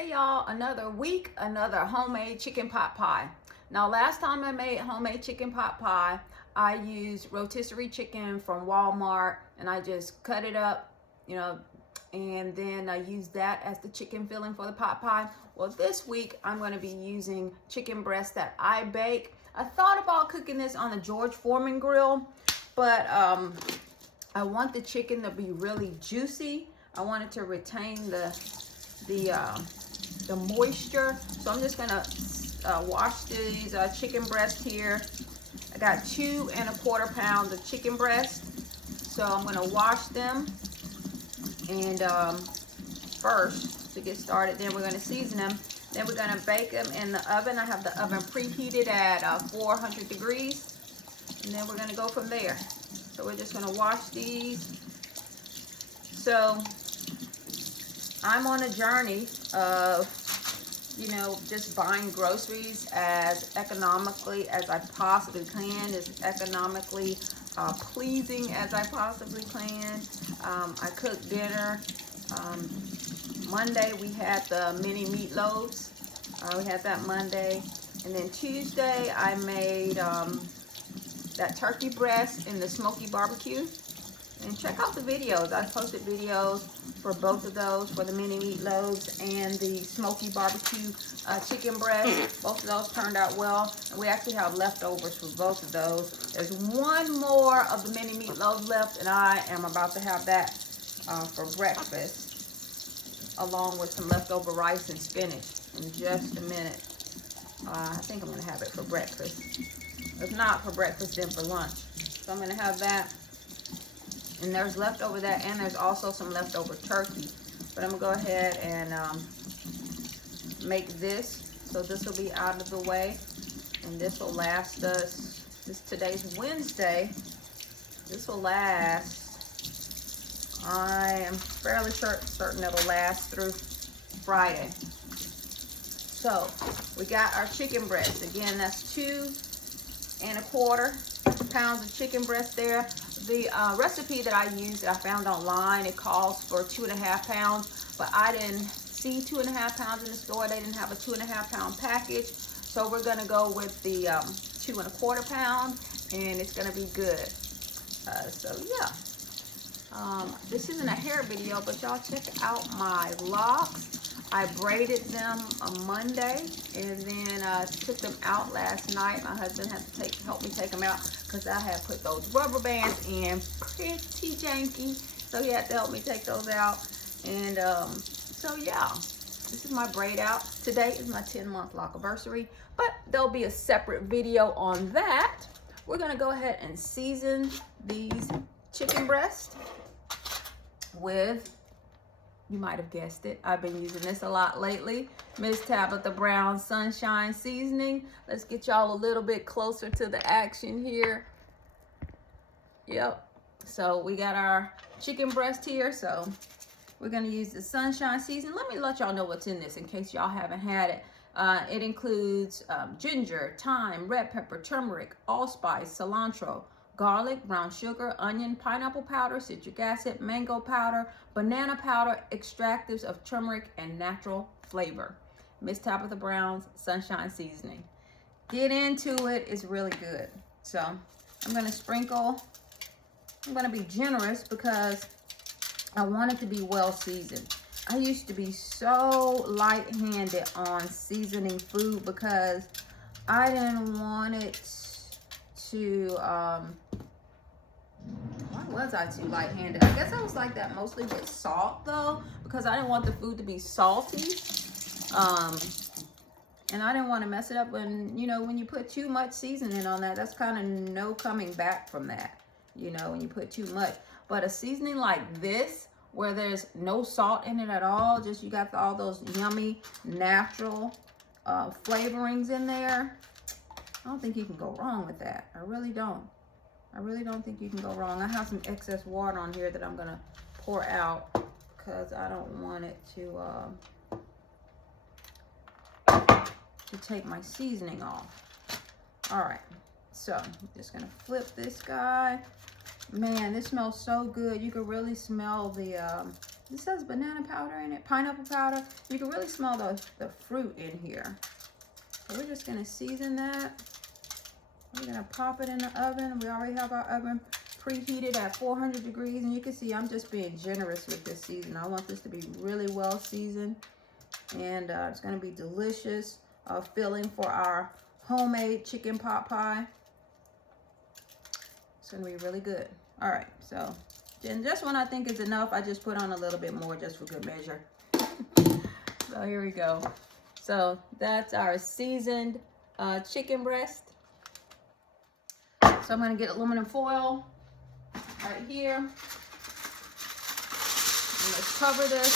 Hey y'all, another week, another homemade chicken pot pie. Now last time I made homemade chicken pot pie, I used rotisserie chicken from Walmart and I just cut it up, and then I used that as the chicken filling for the pot pie. Well, this week I'm going to be using chicken breast that I bake. I thought about cooking this on the George Foreman grill, but I want the chicken to be really juicy. I want it to retain the moisture. So I'm just gonna wash these chicken breasts here. I got 2 1/4 pounds of chicken breast. So I'm gonna wash them, and first to get started, then we're gonna season them. Then we're gonna bake them in the oven. I have the oven preheated at 400 degrees, and then we're gonna go from there. So we're just gonna wash these. So I'm on a journey of, just buying groceries as economically as I possibly can, as economically pleasing as I possibly can. I cooked dinner. Monday we had the mini meatloaves. We had that Monday. And then Tuesday I made that turkey breast in the smoky barbecue. And check out the videos. I posted videos for both of those, for the mini meatloaves and the smoky barbecue chicken breast. Both of those turned out well. And we actually have leftovers for both of those. There's one more of the mini meatloaf left, and I am about to have that for breakfast, along with some leftover rice and spinach in just a minute. I think I'm going to have it for breakfast. If not for breakfast, then for lunch. So I'm going to have that. And there's leftover that, and there's also some leftover turkey. But I'm gonna go ahead and make this. So this will be out of the way, and this will last us. Today's Wednesday. This will last. I am fairly certain it'll last through Friday. So we got our chicken breast. Again, that's 2 1/4 pounds of chicken breast there. The recipe that I used, I found online, it calls for 2 1/2 pounds, but I didn't see 2 1/2 pounds in the store. They didn't have a 2 1/2 pound package, so we're gonna go with the 2 1/4 pound, and it's gonna be good. So yeah, this isn't a hair video, but y'all check out my locks. I braided them on Monday, and then took them out last night. My husband had to help me take them out because I had put those rubber bands in pretty janky. So he had to help me take those out. And so yeah, this is my braid out. Today is my 10-month lockiversary, but there'll be a separate video on that. We're gonna go ahead and season these chicken breasts with, you might have guessed it, I've been using this a lot lately, Miss Tabitha Brown Sunshine Seasoning. Let's get y'all a little bit closer to the action here. Yep, so we got our chicken breast here, so we're gonna use the Sunshine Seasoning. Let me let y'all know what's in this in case y'all haven't had it. It includes ginger, thyme, red pepper, turmeric, allspice, cilantro, garlic, brown sugar, onion, pineapple powder, citric acid, mango powder, banana powder, extractives of turmeric, and natural flavor. Miss Tabitha Brown's Sunshine Seasoning. Get into it. It's really good. So I'm going to sprinkle. I'm going to be generous because I want it to be well seasoned. I used to be so light-handed on seasoning food because I didn't want it to, why was I too light-handed? I guess I was like that mostly with salt though, because I didn't want the food to be salty. And I didn't want to mess it up when, when you put too much seasoning on that, that's kind of no coming back from that, when you put too much. But a seasoning like this, where there's no salt in it at all, just you got all those yummy natural flavorings in there, I don't think you can go wrong with that. I really don't. I really don't think you can go wrong. I have some excess water on here that I'm gonna pour out because I don't want it to take my seasoning off. All right, so I'm just gonna flip this guy. Man, this smells so good. You can really smell the It says banana powder in it, pineapple powder. You can really smell the fruit in here. So we're just gonna season that. We're gonna pop it in the oven. We already have our oven preheated at 400 degrees, and you can see I'm just being generous with this season. I want this to be really well seasoned, and it's gonna be delicious filling for our homemade chicken pot pie. It's gonna be really good. All right, so and just when I think it's enough, I just put on a little bit more just for good measure. So here we go. So that's our seasoned chicken breast. So I'm gonna get aluminum foil right here. And let's cover this.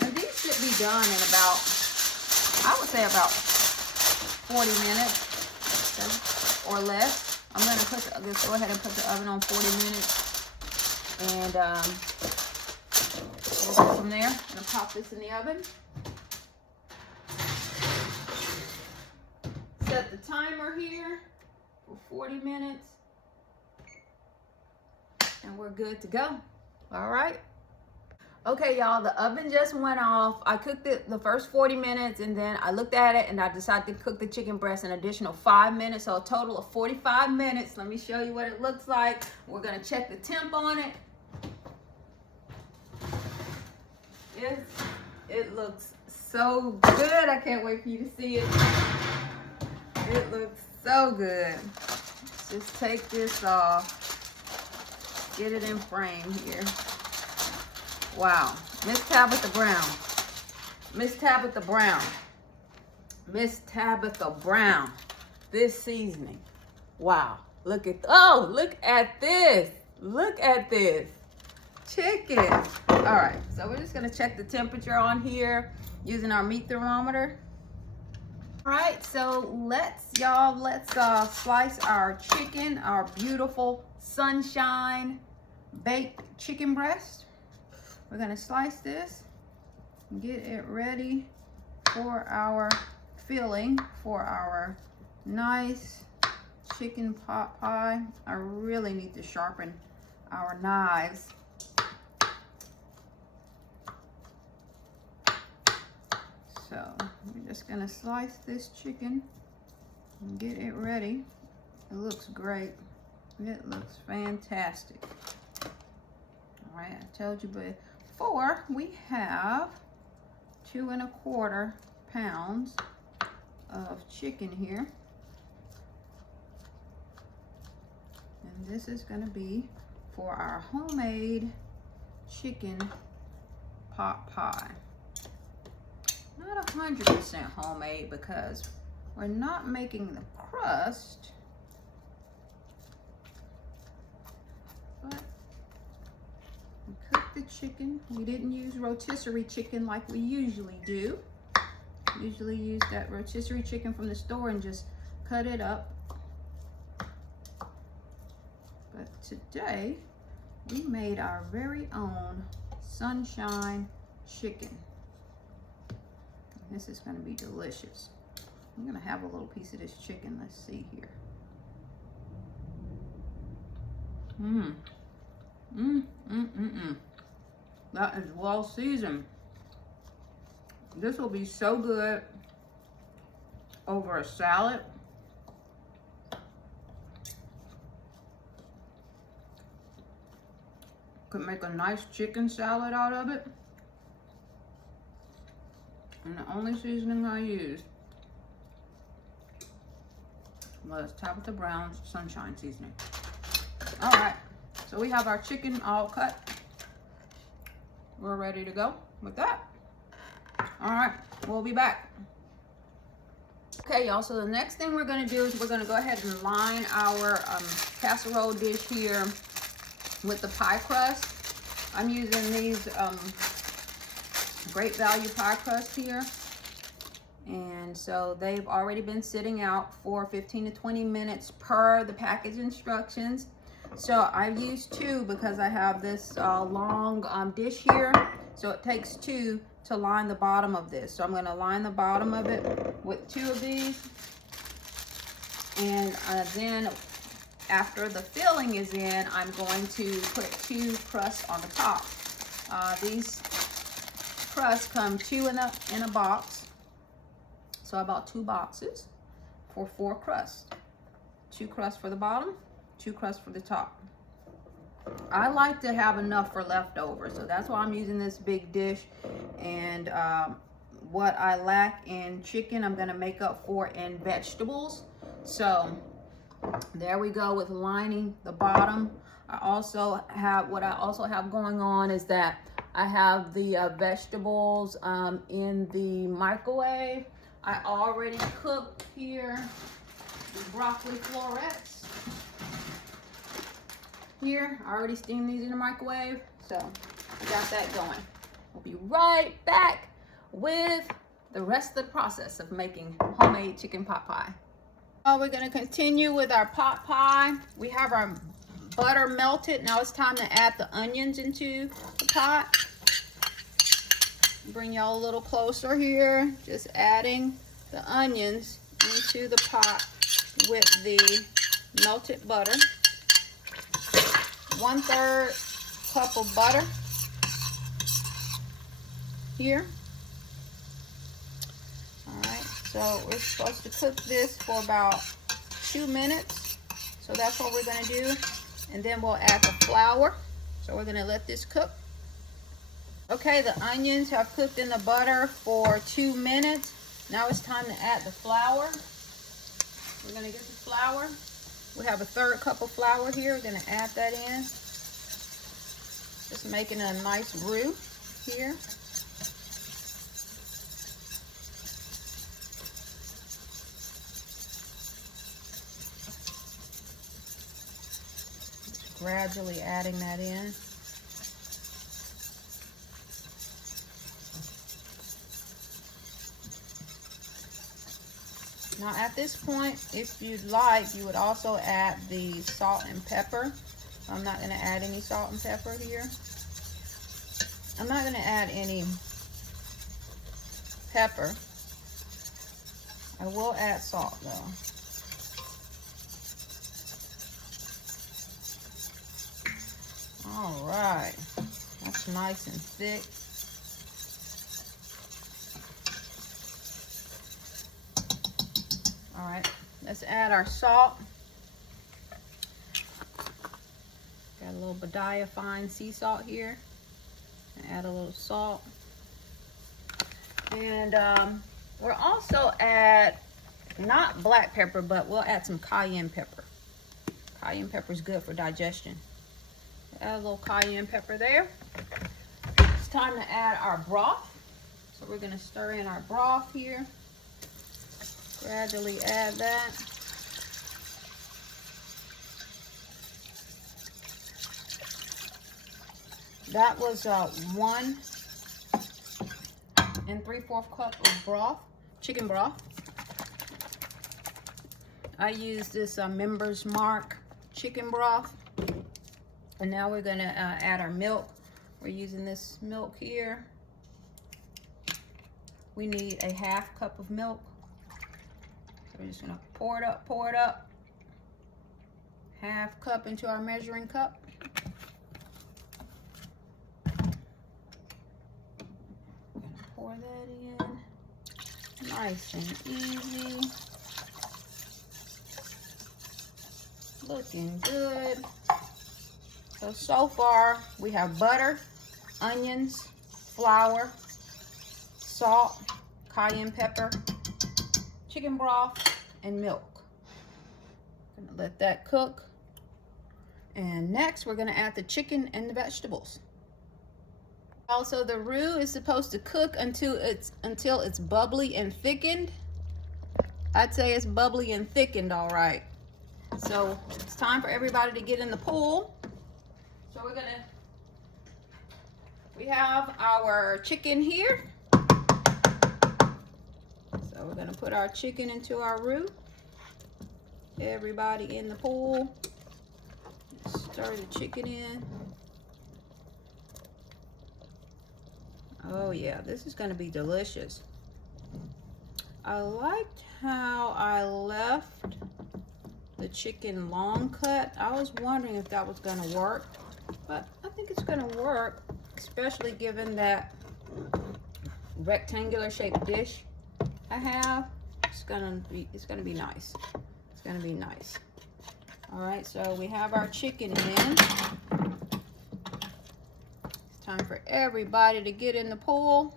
And these should be done in about, I would say about 40 minutes or less. I'm gonna just go ahead and put the oven on 40 minutes. And we'll go from there. I'm gonna pop this in the oven. Set the timer here for 40 minutes. And we're good to go. All right. Okay, y'all, the oven just went off. I cooked it the first 40 minutes, and then I looked at it and I decided to cook the chicken breast an additional 5 minutes, so a total of 45 minutes. Let me show you what it looks like. We're gonna check the temp on it. It looks so good. I can't wait for you to see it. It looks so good. Let's just take this off. Get it in frame here. Wow. Miss Tabitha Brown. Miss Tabitha Brown. Miss Tabitha Brown. This seasoning. Wow. Look at, oh, look at this. Look at this. Chicken. All right. So we're just going to check the temperature on here using our meat thermometer. All right. So let's slice our chicken, our beautiful sunshine baked chicken breast. We're gonna slice this and get it ready for our filling for our nice chicken pot pie. I really need to sharpen our knives. So we're just gonna slice this chicken and get it ready. It looks great. It looks fantastic. All right, I told you before, we have 2 1/4 pounds of chicken here. And this is gonna be for our homemade chicken pot pie. Not 100% homemade because we're not making the crust, but we cooked the chicken. We didn't use rotisserie chicken like we usually do. Usually use that rotisserie chicken from the store and just cut it up. But today we made our very own sunshine chicken. This is going to be delicious. I'm going to have a little piece of this chicken. Let's see here. That is well seasoned. This will be so good over a salad. Could make a nice chicken salad out of it. And the only seasoning I used was Tabitha Brown's Sunshine seasoning. All right, so we have our chicken all cut. We're ready to go with that. All right, we'll be back. Okay, y'all, so the next thing we're gonna do is we're gonna go ahead and line our casserole dish here with the pie crust. I'm using these Great Value pie crust here. And so they've already been sitting out for 15 to 20 minutes per the package instructions. So I've used 2 because I have this long dish here. So it takes 2 to line the bottom of this. So I'm going to line the bottom of it with 2 of these. And then after the filling is in, I'm going to put 2 crusts on the top. These crusts come 2 in a box. So I bought 2 boxes for 4 crusts. 2 crusts for the bottom, 2 crusts for the top. I like to have enough for leftovers, so that's why I'm using this big dish. And what I lack in chicken, I'm gonna make up for in vegetables. So there we go with lining the bottom. What I also have going on is that I have the vegetables in the microwave. I already cooked here the broccoli florets. Here, I already steamed these in the microwave, so I got that going. We'll be right back with the rest of the process of making homemade chicken pot pie. We're gonna continue with our pot pie. We have our butter melted. Now it's time to add the onions into the pot. Bring y'all a little closer here. Just adding the onions into the pot with the melted butter. 1/3 cup of butter here. All right, so we're supposed to cook this for about 2 minutes. So that's what we're gonna do. And then we'll add the flour. So we're gonna let this cook. Okay, the onions have cooked in the butter for 2 minutes. Now it's time to add the flour. We're gonna get the flour. We have 1/3 cup of flour here. We're gonna add that in. Just making a nice roux here. Just gradually adding that in. Now at this point, if you'd like, you would also add the salt and pepper. I'm not going to add any salt and pepper here. I'm not going to add any pepper. I will add salt though. All right, that's nice and thick. All right, let's add our salt. Got a little Badia fine sea salt here. Add a little salt. And we'll also add, not black pepper, but we'll add some cayenne pepper. Cayenne pepper is good for digestion. Add a little cayenne pepper there. It's time to add our broth. So we're gonna stir in our broth here. Gradually add that. That was 1 3/4 cup of broth, chicken broth. I use this Members Mark chicken broth. And now we're gonna add our milk. We're using this milk here. We need a 1/2 cup of milk. So we're just gonna pour it up, 1/2 cup into our measuring cup. Pour that in, nice and easy. Looking good. So far we have butter, onions, flour, salt, cayenne pepper, chicken broth, and milk. Gonna let that cook. And next we're gonna add the chicken and the vegetables. Also, the roux is supposed to cook until it's bubbly and thickened. I'd say it's bubbly and thickened, all right. So it's time for everybody to get in the pool. So we have our chicken here. So we're gonna put our chicken into our roux. Everybody in the pool. Stir the chicken in. Oh yeah, this is gonna be delicious. I liked how I left the chicken long cut. I was wondering if that was gonna work, but I think it's gonna work. especially given that rectangular shaped dish I have. It's gonna be nice. It's gonna be nice. All right, so we have our chicken in. It's time for everybody to get in the pool.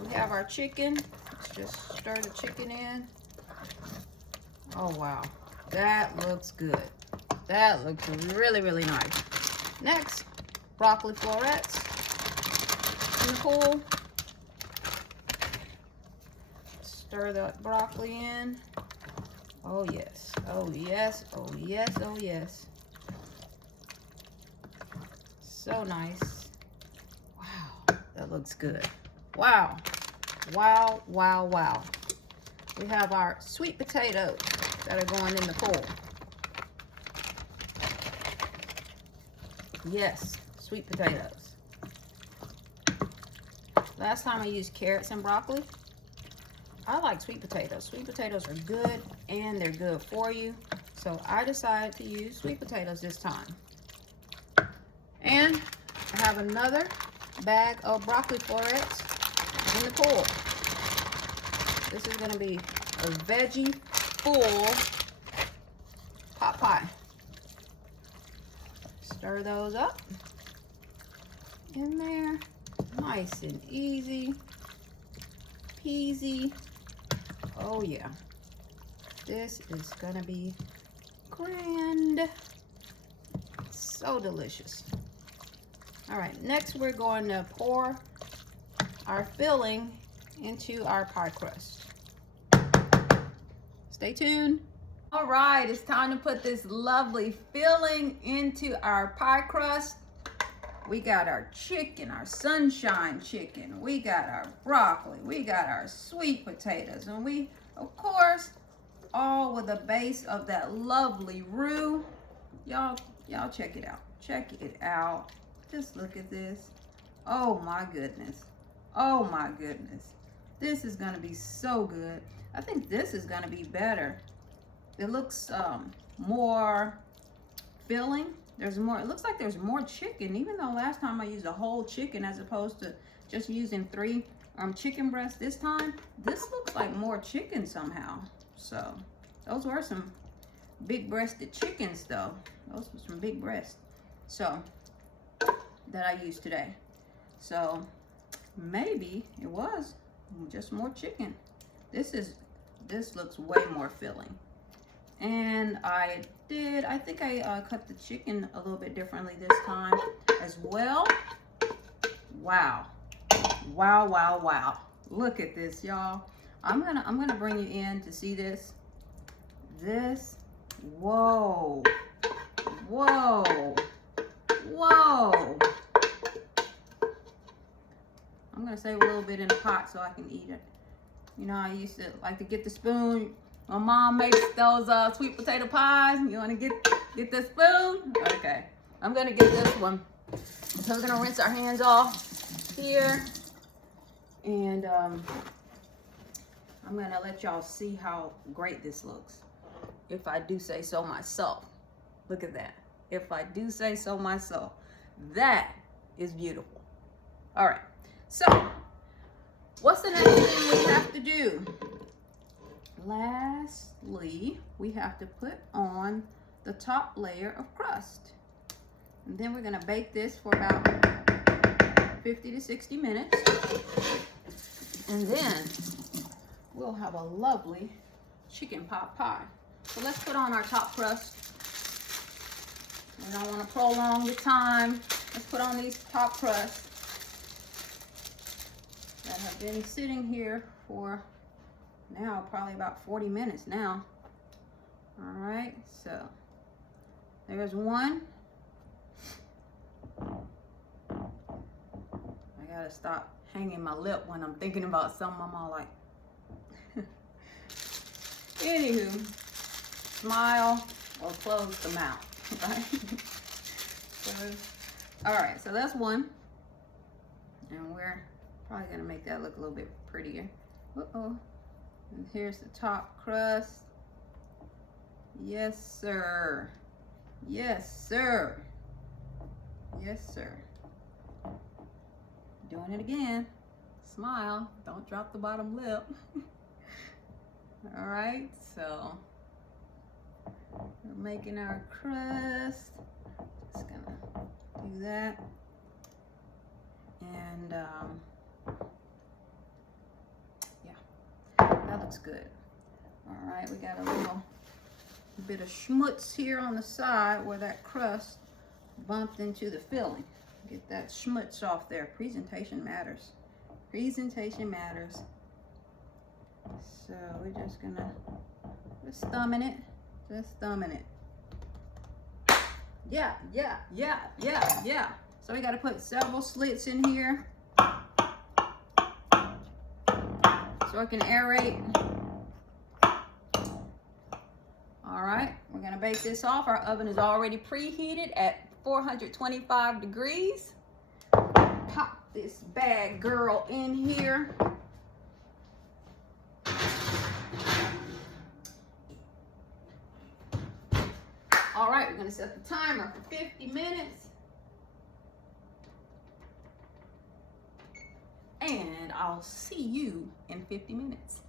We have our chicken. Let's just stir the chicken in. Oh wow, that looks good. That looks really, really nice. Next, broccoli florets in the pool. Stir the broccoli in. Oh yes, oh yes, oh yes, oh yes. So nice. Wow, that looks good. Wow, wow, wow, wow. We have our sweet potatoes that are going in the pool. Yes, sweet potatoes. Last time I used carrots and broccoli. I like sweet potatoes. Sweet potatoes are good and they're good for you. So I decided to use sweet potatoes this time. And I have another bag of broccoli florets in the pool. This is gonna be a veggie full pot pie. Stir those up in there, nice and easy peasy. Oh yeah, this is gonna be grand. So delicious. All right, next we're going to pour our filling into our pie crust. Stay tuned. All right, it's time to put this lovely filling into our pie crust. We got our chicken, our sunshine chicken. We got our broccoli. We got our sweet potatoes. And we, of course, all with a base of that lovely roux. Y'all check it out. Check it out. Just look at this. Oh my goodness. Oh my goodness. This is gonna be so good. I think this is gonna be better. It looks more filling. There's more, it looks like there's more chicken, even though last time I used a whole chicken as opposed to just using 3 chicken breasts this time. This looks like more chicken somehow. So those were some big breasted chickens though. Those were some big breasts. So that I used today. So maybe it was just more chicken. This looks way more filling. And I think I cut the chicken a little bit differently this time as well. Wow. Wow, wow, wow. Look at this, y'all. I'm gonna bring you in to see this. Whoa. Whoa. Whoa. I'm gonna save a little bit in the pot so I can eat it. You know, I used to like to get the spoon. My mom makes those sweet potato pies. You want to get the spoon? Okay, I'm gonna get this one. So we're gonna rinse our hands off here, and I'm gonna let y'all see how great this looks. If I do say so myself. Look at that. If I do say so myself, that is beautiful. All right. So, what's the next thing we have to do? Lastly, we have to put on the top layer of crust. And then we're gonna bake this for about 50 to 60 minutes. And then we'll have a lovely chicken pot pie. So let's put on our top crust. We don't wanna prolong the time. Let's put on these top crusts that have been sitting here for now probably about 40 minutes now. All right, so there's one. I gotta stop hanging my lip when I'm thinking about something. I'm all like, anywho, smile or close the mouth, right? So, all right, so that's one. And we're probably gonna make that look a little bit prettier. Uh-oh. And here's the top crust. Yes, sir. Yes, sir. Yes, sir. Doing it again. Smile, don't drop the bottom lip. All right, so we're making our crust. Just gonna do that. And yeah, that looks good. All right, we got a little bit of schmutz here on the side where that crust bumped into the filling. Get that schmutz off there. Presentation matters. Presentation matters. So we're just gonna thumbing it. Just thumbing it. Yeah. So we gotta put several slits in here so I can aerate. All right, we're gonna bake this off. Our oven is already preheated at 425 degrees. Pop this bad girl in here. All right, we're gonna set the timer for 50 minutes. And I'll see you in 50 minutes.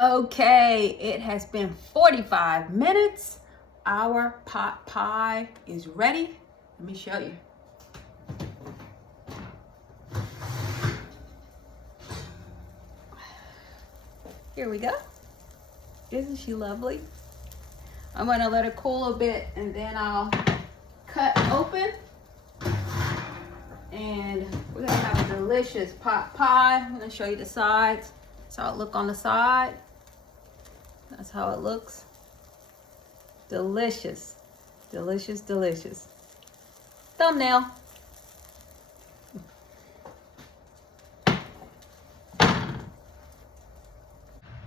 Okay, it has been 45 minutes. Our pot pie is ready. Let me show you. Here we go. Isn't she lovely? I'm gonna let it cool a bit and then I'll cut open. And we're gonna have a delicious pot pie. I'm gonna show you the sides. That's how it looks on the side. That's how it looks. Delicious, delicious, delicious. Thumbnail.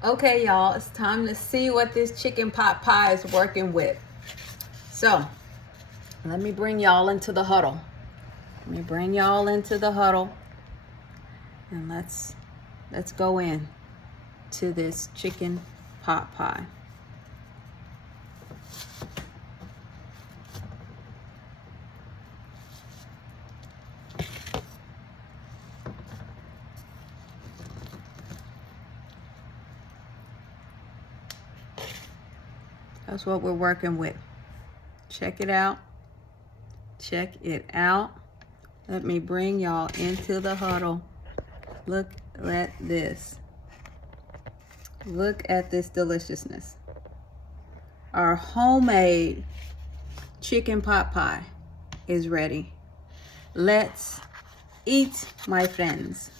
Okay, y'all, it's time to see what this chicken pot pie is working with. So, let me bring y'all into the huddle. Let me bring y'all into the huddle. And let's go in to this chicken pot pie. That's what we're working with. Check it out. Check it out. Let me bring y'all into the huddle. Look at this. Look at this deliciousness. Our homemade chicken pot pie is ready. Let's eat, my friends.